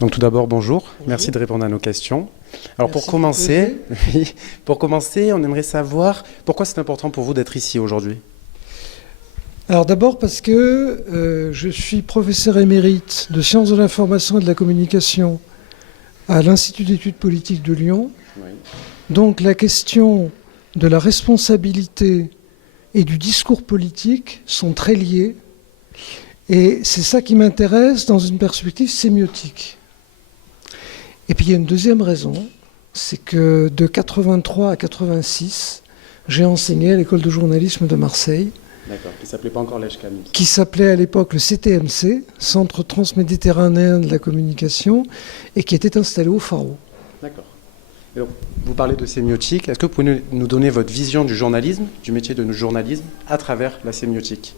Donc tout d'abord, bonjour. Bonjour. Merci de répondre à nos questions. Alors Merci pour commencer, on aimerait savoir pourquoi c'est important pour vous d'être ici aujourd'hui. Alors d'abord parce que je suis professeur émérite de sciences de l'information et de la communication à l'Institut d'études politiques de Lyon. Oui. Donc la question de la responsabilité et du discours politique sont très liées. Et c'est ça qui m'intéresse dans une perspective sémiotique. Et puis il y a une deuxième raison, c'est que de 83 à 86, j'ai enseigné à l'école de journalisme de Marseille, D'accord, qui ne s'appelait pas encore l'EJCAM. qui s'appelait à l'époque le CTMC, Centre transméditerranéen de la communication, et qui était installé au Pharo. D'accord. Et donc, vous parlez de sémiotique. Est-ce que vous pouvez nous donner votre vision du journalisme, du métier de journalisme, à travers la sémiotique ?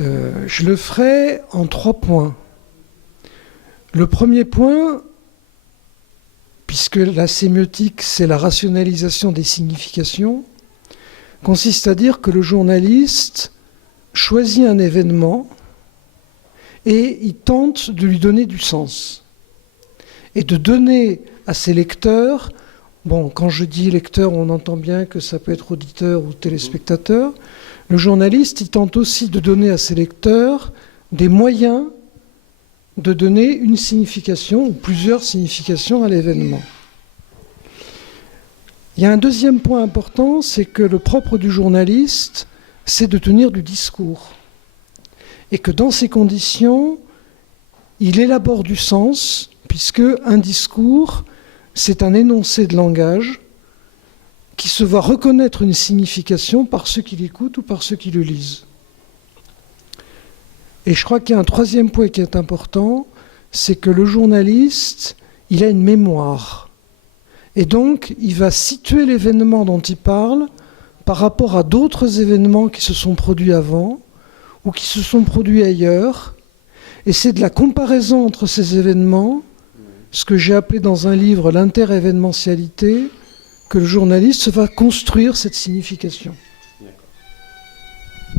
Je le ferai en 3 points. Le premier point, puisque la sémiotique, c'est la rationalisation des significations, consiste à dire que le journaliste choisit un événement et il tente de lui donner du sens. Et de donner à ses lecteurs, bon, quand je dis lecteur, on entend bien que ça peut être auditeur ou téléspectateur, le journaliste, il tente aussi de donner à ses lecteurs des moyens de donner une signification ou plusieurs significations à l'événement. Il y a un deuxième point important, c'est que le propre du journaliste, c'est de tenir du discours. Et que dans ces conditions, il élabore du sens, puisque un discours, c'est un énoncé de langage qui se voit reconnaître une signification par ceux qui l'écoutent ou par ceux qui le lisent. Et je crois qu'il y a un troisième point qui est important, c'est que le journaliste, il a une mémoire. Et donc, il va situer l'événement dont il parle par rapport à d'autres événements qui se sont produits avant ou qui se sont produits ailleurs. Et c'est de la comparaison entre ces événements, ce que j'ai appelé dans un livre l'interévénementialité, que le journaliste va construire cette signification. D'accord.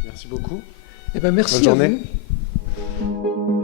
Merci beaucoup. Eh bien, merci Bonne journée. à vous.